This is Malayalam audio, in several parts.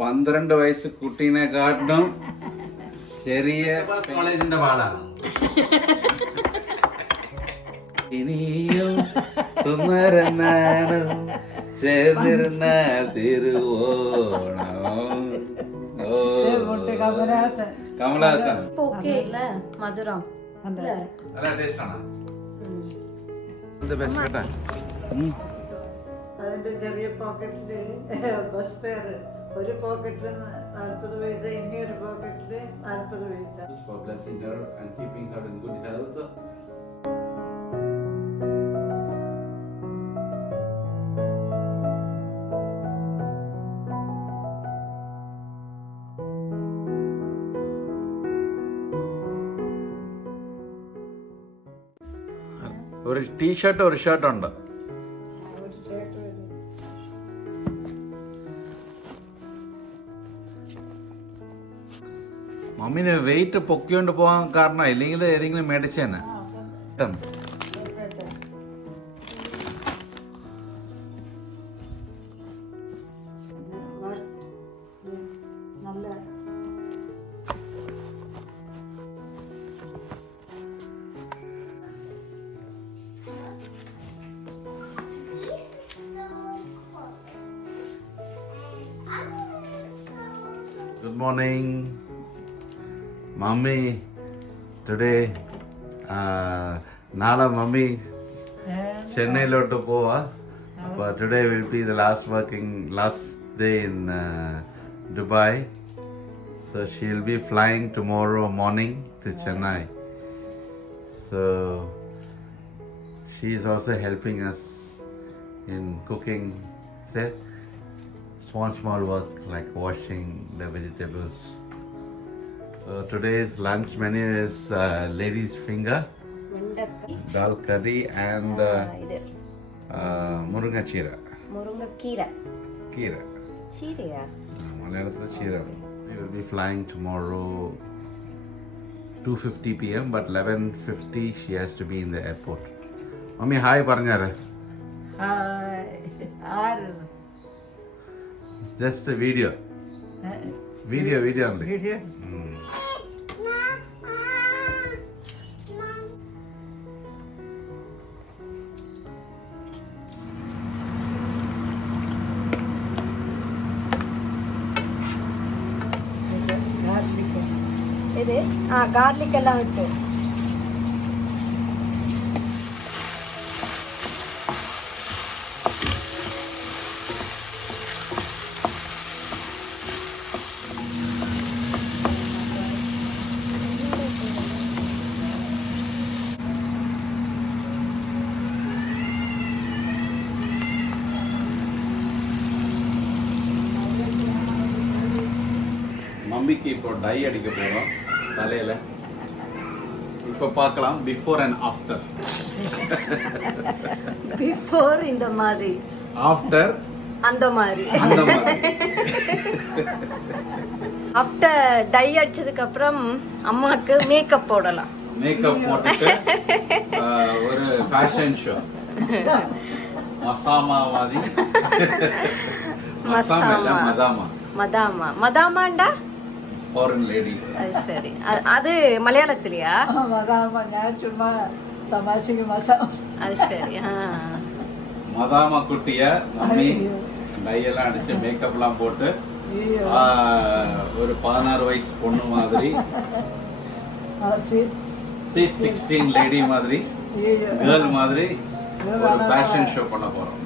12 വയസ്സ് കുട്ടീനെ കാട്ടും ചെറിയ കോളേജിന്റെ വാളാണ്. ഇനിയും സുന്ദരനാണ് ചേർന്നിരുന്ന തിരുവോണം. കമലഹാസൻ മധുരം നല്ല ടേസ്റ്റ് ആണ്. ബെസ്റ്റ് കേട്ടാ. അതിന്റെ ചെറിയ പോക്കറ്റില് ബസ് ഫെയർ ഒരു പോക്കറ്റില് 40 പൈസ, ഇനി ഒരു പോക്കറ്റില് 40 പൈസ. For blessing her and keeping her in good health. ഒരു ടീഷർട്ട് ഒരു ഷർട്ട് ഉണ്ട്. മമ്മീന് വെയിറ്റ് പൊക്കിക്കൊണ്ട് പോകാൻ കാരണം ഇല്ലെങ്കിൽ ഏതെങ്കിലും മേടിച്ചേനെ. Good morning, Mommy. Today, Nala Mommy, Chennai to Pova. But today will be the last day in Dubai. So she'll be flying tomorrow morning to Chennai. So she is also helping us in cooking. Say, small work like washing the vegetables. So today's lunch menu is ladies finger, dal curry and murunga chira. Kira. Malayalam chira. We will be flying tomorrow 2:50 p.m. but 11:50 she has to be in the airport. Mommy, hi parnara. Hi. Just a video. Video only. Video. ഇത് ഗാർലിക് എല്ലാം ഇട്ട് மம்மிக்கு இப்போ டை அடிக்க போறோம் தலையில. இப்போ பார்க்கலாம் பிஃபோர் அண்ட் ஆஃப்டர். பிஃபோர் இந்த மாதிரி, ஆஃப்டர் அந்த மாதிரி. ஆஃப்டர் டை அடிச்சதுக்கு அப்புறம் அம்மாக்கு மேக்கப் போடலாம். மேக்கப் போட்டுட்டு ஒரு ஃபேஷன் ஷோ மசாமாவாதி. மதாமாண்டா foreign lady. சரி, அது மலையாளத்திலயா? மதாமா, நான் சும்மா தமாஷுக்கு மசாமா. அது சரி. மதாமா குட்டிய மம்மி டை எல்லாம் அடிச்சு மேக்கப் எல்லாம் போட்டு ஒரு 16 வயசு பொண்ணு மாதிரி, 16 லேடி மாதிரி, கேர்ள் மாதிரி ஒரு ஃபேஷன் ஷோ பண்ண போறோம்.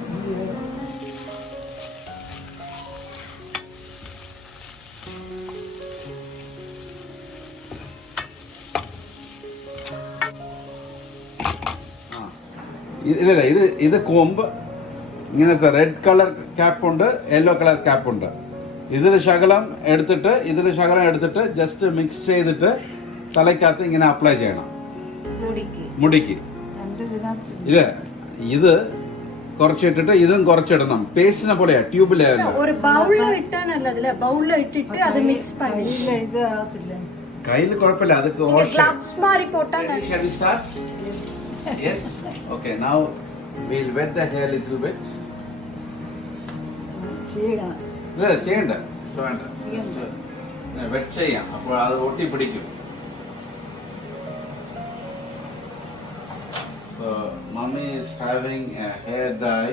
ഇല്ല, ഇത് കൊമ്പ് ഇങ്ങനത്തെ റെഡ് കളർ ക്യാപ്പ് ഉണ്ട്, യെല്ലോ കളർ ക്യാപ്പ് ഉണ്ട്. ഇതിൽ ശകലം എടുത്തിട്ട് ജസ്റ്റ് മിക്സ് ചെയ്തിട്ട് തലയ്ക്കകത്ത് ഇങ്ങനെ അപ്ലൈ ചെയ്യണം മുടിക്ക്. ഇത് കുറച്ചിട്ടിട്ട് ഇതും കുറച്ചിടണം. പേസ്റ്റിനെ പോലെയാ, ട്യൂബിലെ. ഒരു ബൗളിൽ ഇട്ടാണല്ലോ, ബൗളിൽ ഇട്ടിട്ട് അത് മിക്സ് പണില്ല. ഇത് ആവത്തില്ല, കയ്യിൽ കുഴപ്പമില്ല. അത് ഗ്ലവ്സ് മാറി പോട്ടാണ്. Yes. Okay, now we'll wet the hair a little bit. ചെയ്യണ്ട. വേണ്ട വെറ്റ് ചെയ്യാം, അപ്പോൾ അത് ഒട്ടി പിടിക്കും. So mommy is having a hair dye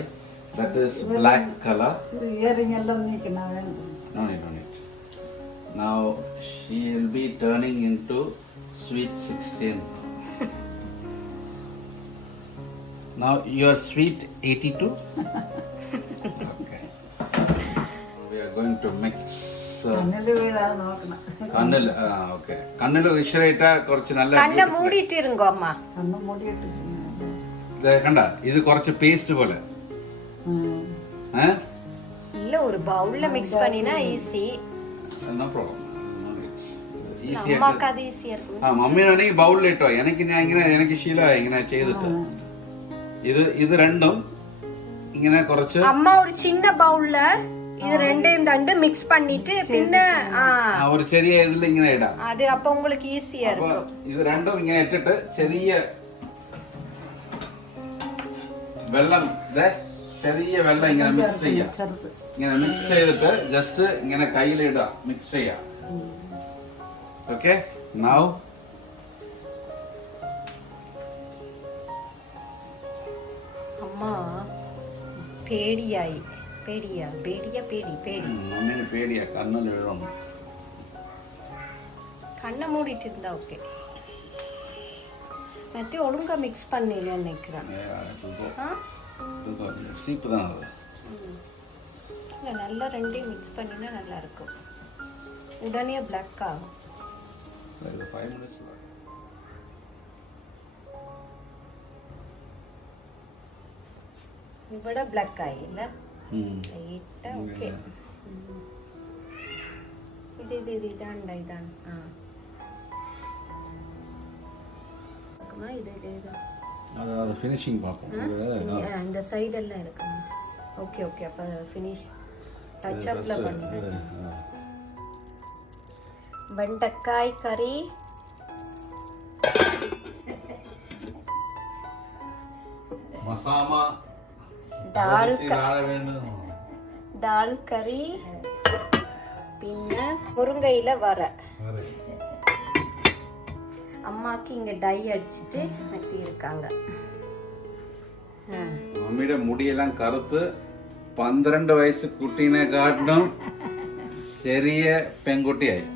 that is black color. Earring എല്ലാം നീക്കണ വേണ്ട. No need, no need. Now she will be turning into sweet 16. Now you are sweet 82. Okay. We are going to mix. കണ്ണില് വീഴാതെ നോക്കണം. കണ്ണിൽ ഓക്കെ, കണ്ണിൽ ഇഷ്ടമായിട്ട കുറച്ച് നല്ല കണ്ണ മൂടിയിട്ടിരുങ്കോ അമ്മ. കണ്ണ് മൂടിയിട്ട് കണ്ട, ഇത് കുറച്ച് പേസ്റ്റ് പോലെ. இல்ல ஒரு பவுல்ல மிக்ஸ் பண்ணினா ஈஸி. നോ പ്രോബ്ലം, ഈസി അമ്മക്ക് അത് ഈസി ആയിരിക്കും. മമ്മിയാണെങ്കിൽ ബൗളിൽ ഇട്ടോ, എനിക്ക് ശീലമായി ഇങ്ങനെ ചെയ്തിട്ട്. ഇത് രണ്ടും ഇങ്ങനെ കുറച്ച് അമ്മ ഒരു ചിന്ന ബൗൾல ഇത് ரெண்டையும் தண்டு மிக்ஸ் பண்ணிட்டு பின்ன ഒരു ചെറിയ ഇതിൽ ഇങ്ങനെ ഇടാം. அது அப்ப உங்களுக்கு ஈஸியா இருக்கும். ഇത് രണ്ടും ഇങ്ങനെ ഇട്ടിട്ട് ചെറിയ വെള്ളം ഇങ്ങനെ മിക്സ് ചെയ്യാം. ഇങ്ങനെ മിക്സ് ചെയ്തിട്ട് ജസ്റ്റ് ഇങ്ങനെ കയ്യിലിടാം, മിക്സ് ചെയ്യാം. ഓക്കെ, നൗ അമ്മ പേടിയായി. പേടിയാ മമ്മിന് പേടിയാ, കണ്ണിൽ വീഴും. கண்ணை மூடிட்டு இருந்தா ஓகே. மத்தி ஒழுங்கா மிக்ஸ் பண்ணிடலாம் நினைக்கிறேன். சீப்பு தான் அது. இல்லை, நல்லா ரெண்டையும் மிக்ஸ் பண்ணினா நல்லா இருக்கும். உடனே பிளாக் ஆகும். 5 minutes. ഇവിടെ ബ്ലാക്ക് ആയി ഇല്ല. ഓക്കെ, ഇതാണ്. அது ஃபினிஷிங் பாப்போம். இந்த சைடு எல்லாம் இருக்கு. ஓகே ஓகே, அப்ப ஃபினிஷ் டச் அப்ல பண்ணுங்க. வெண்டைக்காய் கறி, மசாமா, டால் கறி, പിന്നെ മുരുങ്ങയില വര. അമ്മാക്ക് ഇങ്ങ ഡൈ അടിച്ചിട്ട് നട്ടിയിരിക്കാങ്ക. മമ്മിയുടെ മുടിയെല്ലാം കറുത്ത് 12 വയസ്സ് കുട്ടീനെ കാട്ടിലും ചെറിയ പെൺകുട്ടിയായി,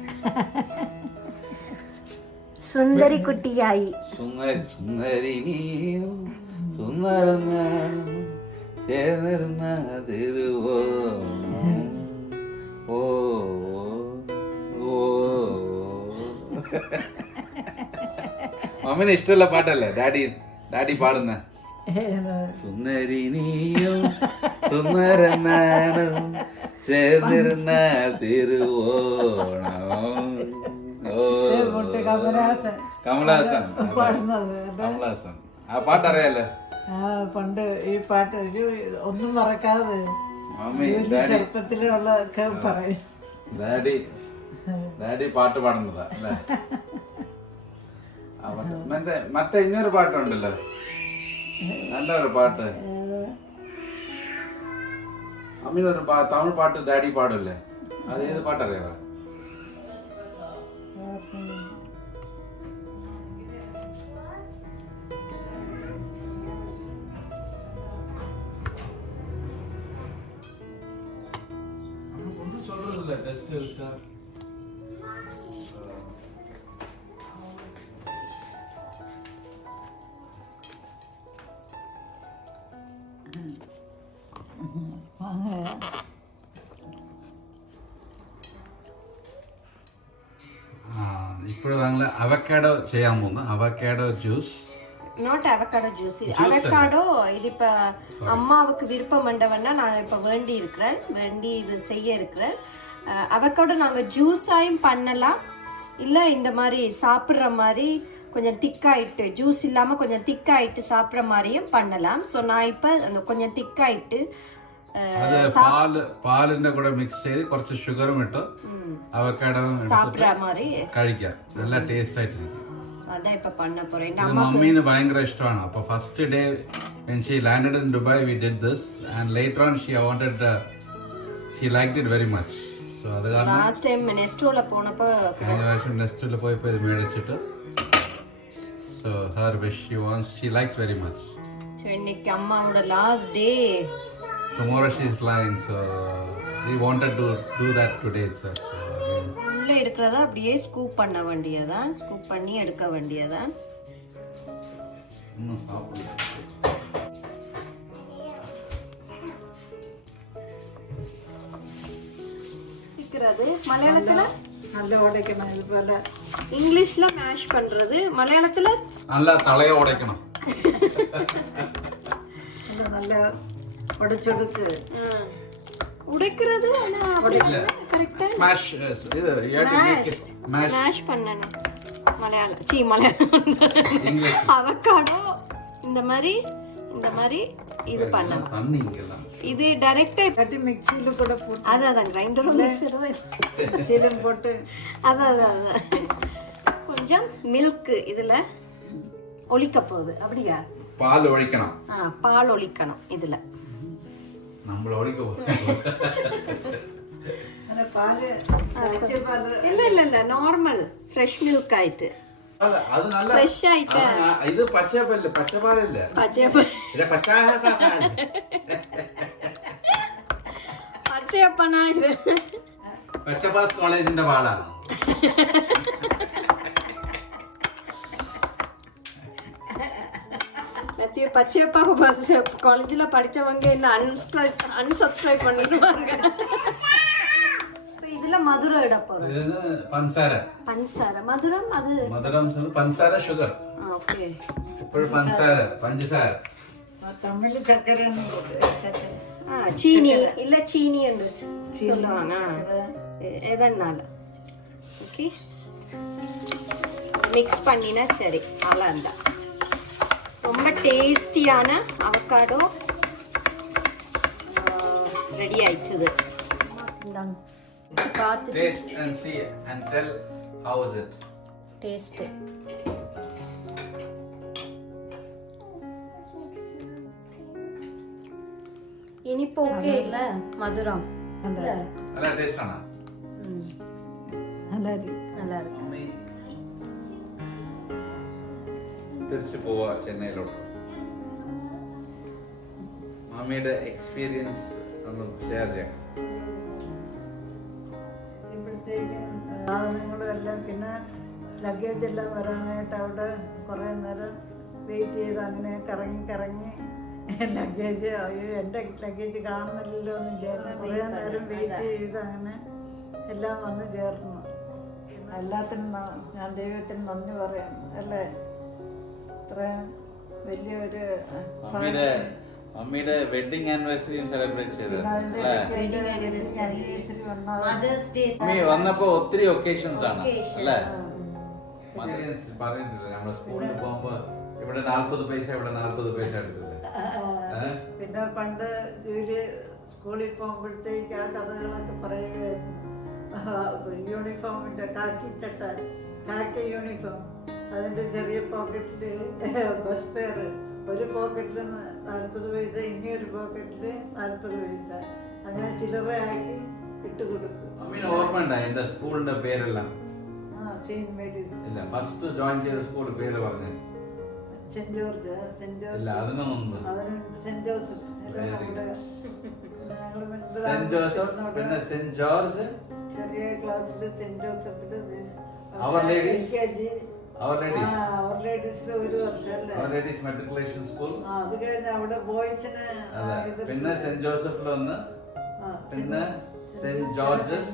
സുന്ദരി കുട്ടിയായി. സുന്ദരി നീയും സുന്ദരം ചേർന്നിരുന്ന തിരുവോ. ഓ മമ്മിന് ഇഷ്ടമുള്ള പാട്ടല്ലേ ഡാഡി പാടുന്ന? സുന്ദരി നീയും സുന്ദരനാണും ചേർന്നിരുന്ന തിരുവോണം. കമലഹാസൻ ആ പാട്ട് അറിയാലോ. പണ്ട് ഈ പാട്ട് ഒന്നും മറക്കാതെ ചെറുപ്പത്തിലുള്ള പറയും. ഡാഡി പാട്ട് പാടുന്നതാ അല്ലേ? മറ്റേ ഇങ്ങനൊരു പാട്ടുണ്ടല്ലോ, നല്ലൊരു പാട്ട്. അമ്മീനൊരു തമിഴ് പാട്ട് ഡാഡി പാടല്ലേ, അത് ഏത് പാട്ടറിയാവാ? ஒன்றும் சொல்றது இல்லை, ஜஸ்ட் இருக்கா. ഇപ്പോൾ ഞങ്ങൾ അവക്കാഡോ ചെയ്യാൻ പോകുന്നു. Avocado juice, not avocado juice. Avocado இது இப்ப அம்மாவுக்கு விருப்பம் பண்ணவன்னா நான் இப்ப வேண்டி இது செய்ய இருக்கிறேன். அவக்காடோ நாங்க ஜூஸாயும் பண்ணலாம், இல்ல இந்த மாதிரி சாப்பிடுற மாதிரி கொஞ்சம் திக்காயிட்டு, ஜூஸ் இல்லாம கொஞ்சம் திக்காயிட்டு சாப்பிடுற மாதிரியும் பண்ணலாம். ஸோ நான் இப்ப அந்த கொஞ்சம் திக்காயிட்டு പാലിന്റെ കൂടെ മിക്സ് ചെയ്ത് കുറച്ച് ഷുഗറും ഇട്ട് അവക്കാഡോ സാപ്പിടുற மாதிரி കഴിക്കാം. നല്ല ടേസ്റ്റ് ആയിട്ടിരിക്കും. അതാ ഇപ്പൊ பண்ண പോறேன். മമ്മീന് ഭയങ്കര ഇഷ്ടമാണ്. അപ്പൊ first day when she landed in Dubai we did this and later on she liked it very much. So അത് കാരണം ലാസ്റ്റ് ടൈം നെസ്റ്റോല പോണപ്പോ കഴിഞ്ഞ പ്രാവശ്യം നെസ്റ്റിൽ പോയപ്പോൾ ഇത് മേടിച്ചിട്ട്. So her wish she likes very much. இன்னைக்கு அம்மாவோட last day. Tomorrow she is flying, so we wanted to do that today itself. உள்ள இருக்கிறத அப்படியே ஸ்கூப் பண்ண வேண்டியதான், ஸ்கூப் பண்ணி எடுக்க வேண்டியதான். இன்னும் சாப்பிடல. சிக்கிறது மலையாளத்துல നല്ല ഉടയ്ക്കണം. ഇതുപോലെ இங்கிலீஷ்ல மேஷ் பண்றது, மலையாளத்துல നല്ല തളയ ഉടയ്ക്കണം. അത് നല്ല ഉടച്ചെടുത്ത് உடைக்கிறது கரெக்டா Smash இது you have to make it mash. Mash பண்ணணும். மலையாளம் English. அவகாடோ இந்த மாதிரி இது பண்ணலாம். தண்ணி இங்கெல்லாம். இது டைரக்டா കട്ടി മിക്സിയിൽ കൂടെ പോട്ട് அதான் கிரைண்டரும் மிக்சரும் മിക്സിയിലും പോട്ട് அதான் கொஞ்சம் மில்க் இதுல ஒலிக்க போகுது. அப்படியா? பால் ஒழிக்கணும். பால் ஒலிக்கணும் இதுல. നമ്മൾ ഒഴിക്കോ? അങ്ങനെ പാല് കാച്ചിയ പാല് இல்ல நார்மல் ஃப்ரெஷ் மில்க் ஆயிட்டு. അല്ല അത് നല്ല ഫ്രഷ് ആയിട്ട് ഇത് പച്ചപ്പാലല്ല, പച്ചപ്പാലല്ല. ഇത് പച്ചയപ്പനാ ഇത്. പച്ചപ്പാസ് കോളേജിന്റെ പാലാണ്. பச்சையப்பா காலேஜ்ல படிச்சவங்க என்ன அன்சப்ஸ்கிரைப் பண்ணிடுவாங்க. இதுல மதுரம் இட போறோம். இது பன்சார மதுரம். அது மதுரம் பன்சார சுகர். ஓகே. ഇപ്പോൾ പഞ്ചസാര പഞ്ചസാര തമിഴ് ചക്കര சீனி இல்ல சீனி என்று சொல்லுவாங்க. எதனால ஓகே மிக்ஸ் பண்ணினா சரி. அவ்வளோதான். ரொம்ப டேஸ்டியான அவகாடோ ரெடி ஆயிடுச்சு. பார்த்துட்டு taste and see and tell how is it. Taste இனிப்பு ஓகே இல்ல மதுரம் നല്ല ടേസ്റ്റ് ആണ്. നല്ല இருக்கு. മമ്മി തിരിച്ചു പോവാ ചെന്നൈയിലോട്ട്. മമ്മിയുടെ എക്സ്പീരിയൻസ് ഒന്ന് ഷെയർ ചെയ്യാം. ഇപ്പോഴത്തേക്ക് സാധനങ്ങളും എല്ലാം പിന്നെ ലഗേജ് എല്ലാം വരാനായിട്ട് അവിടെ കുറേ നേരം വെയിറ്റ് ചെയ്ത് അങ്ങനെ കറങ്ങി ലഗേജ് അയ്യോ എൻ്റെ ലഗേജ് കാണുന്നില്ലല്ലോ എന്ന് വിചാരിച്ചു കുറേ നേരം വെയിറ്റ് ചെയ്ത് അങ്ങനെ എല്ലാം വന്ന് ചേർന്നു. എല്ലാത്തിനും ഞാൻ ദൈവത്തിന് നന്ദി പറയാം. അല്ലേ, ഇത്രയും വലിയൊരു മമ്മിയുടെ വെഡിങ് ആനിവേഴ്സറിയും സെലിബ്രേറ്റ് ചെയ്തത് മമ്മി വന്നപ്പോ ഒത്തിരി ഒക്കേഷൻസ് ആണ് അല്ലേ? പറഞ്ഞിട്ടില്ല നമ്മുടെ സ്കൂളിൽ പോകുമ്പോ ഇവിടെ 40 പൈസ ഇവിടെ 40 പൈസ എടുത്തത്. പിന്നെ പണ്ട് ജോലി സ്കൂളിൽ പോകുമ്പോഴത്തേക്ക് ആ കഥകളൊക്കെ പറയുകയായിരുന്നു. യൂണിഫോമിന്റെ കാക്കി യൂണിഫോം അതിന്റെ ചെറിയ പോക്കറ്റില് ബസ് ഫെയർ, ഒരു പോക്കറ്റില് 40 പൈസ, ഇനിയൊരു പോക്കറ്റില് 40 പൈസ, അങ്ങനെ ചിലവാക്കി ഇട്ടുകൊടുക്കും. അമ്മീന് ഓർമ്മയുണ്ടോ എന്റെ സ്കൂളിന്റെ പേരെല്ലാം? സെയിന്റ് മേരീസ് ഇല്ല, ഫസ്റ്റ് ജോയിൻ ചെയ്ത സ്കൂൾ പേര് പറഞ്ഞു. സെന്റ് ജോർജ് ഇല്ല, അതിനു മുമ്പ് സെന്റ് ജോസഫ്, സെന്റ് ജോസഫ്, പിന്നെ സെന്റ് ജോർജ്, ചെറിയ ക്ലാസ്സില് സെന്റ് ജോസഫില് അവർ ലേഡീസ് ഒരു വർഷം അല്ലേ, അവർ ലേഡീസ് മെട്രിക്കുലേഷൻ സ്കൂൾ. അത് കഴിഞ്ഞ് അവിടെ ബോയ്സിന് പിന്നെ സെന്റ് ജോസഫിലൊന്ന്, പിന്നെ സെന്റ് ജോർജസ്,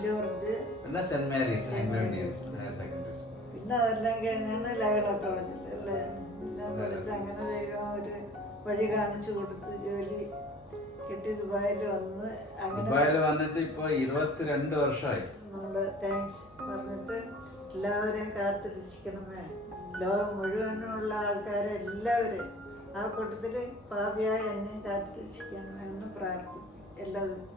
പിന്നെ saint Mary's Anglo-Indian higher secondary school. പിന്നെ അതെല്ലാം കഴിഞ്ഞാണ് ലഹള കോളേജിൽ അല്ലേ. അങ്ങനെ ദൈവം ഒരു വഴി കാണിച്ചു കൊടുത്ത് ജോലി കിട്ടി ദുബായിൽ വന്ന്. ദുബായിൽ വന്നിട്ട് ഇപ്പൊ 22 വർഷമായി. നമ്മള് താങ്ക്സ് പറഞ്ഞിട്ട് എല്ലാവരെയും കാത്തിരിക്കണമേ. ലോകം മുഴുവനുള്ള ആൾക്കാരെ എല്ലാവരും ആ കൂട്ടത്തില് പാപിയായി എന്നെ കാത്തിരിക്കണമെന്ന് പ്രാർത്ഥിക്കും. എല്ലാ ദിവസവും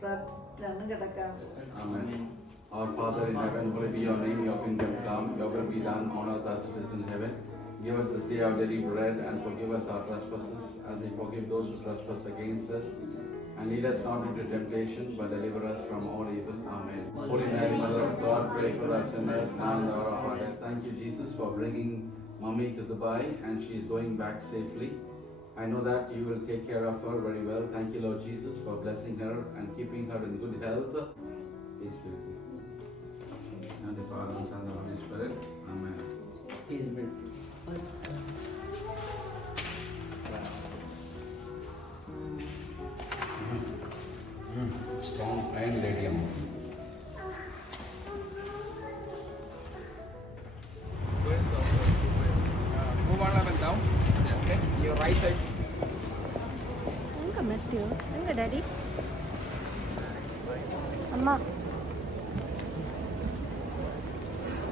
പ്രാർത്ഥിച്ചാണ് കിടക്കാൻ പോകുന്നത്. Our Father in heaven, holy be your name, your kingdom come, your will be done on earth as it is in heaven. Give us this day our daily bread and forgive us our trespasses as we forgive those who trespass against us. and lead us not into temptation, but deliver us from all evil. Amen. Holy Mary, Mother of God, pray for us sinners now and the hour of our death. Thank you, Jesus, for bringing Mummy to Dubai, and she is going back safely. I know that you will take care of her very well. Thank you, Lord Jesus, for blessing her and keeping her in good health. Peace be with you. And the Father, and Son, and the Holy Spirit. Amen. Peace be with you. Strong iron radium. Move on and down. Okay. Your right side. எங்க மெத்தியோ எங்க டாடி அம்மா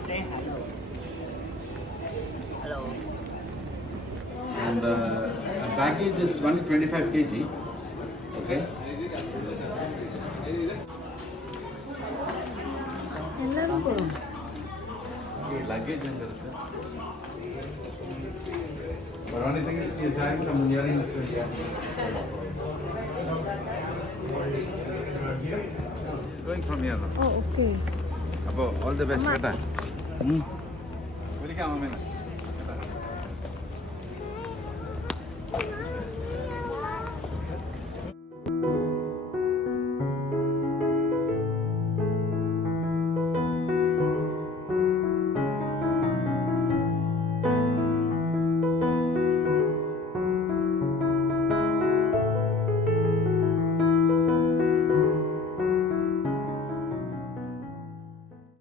Say hello. Hello. And the package is 125 kg. Okay. எல்லாரும் போறோம் Luggage and but only thing is he is having some earrings here. Going from here. Oh okay Above, all the best, beta. Welcome, Amina.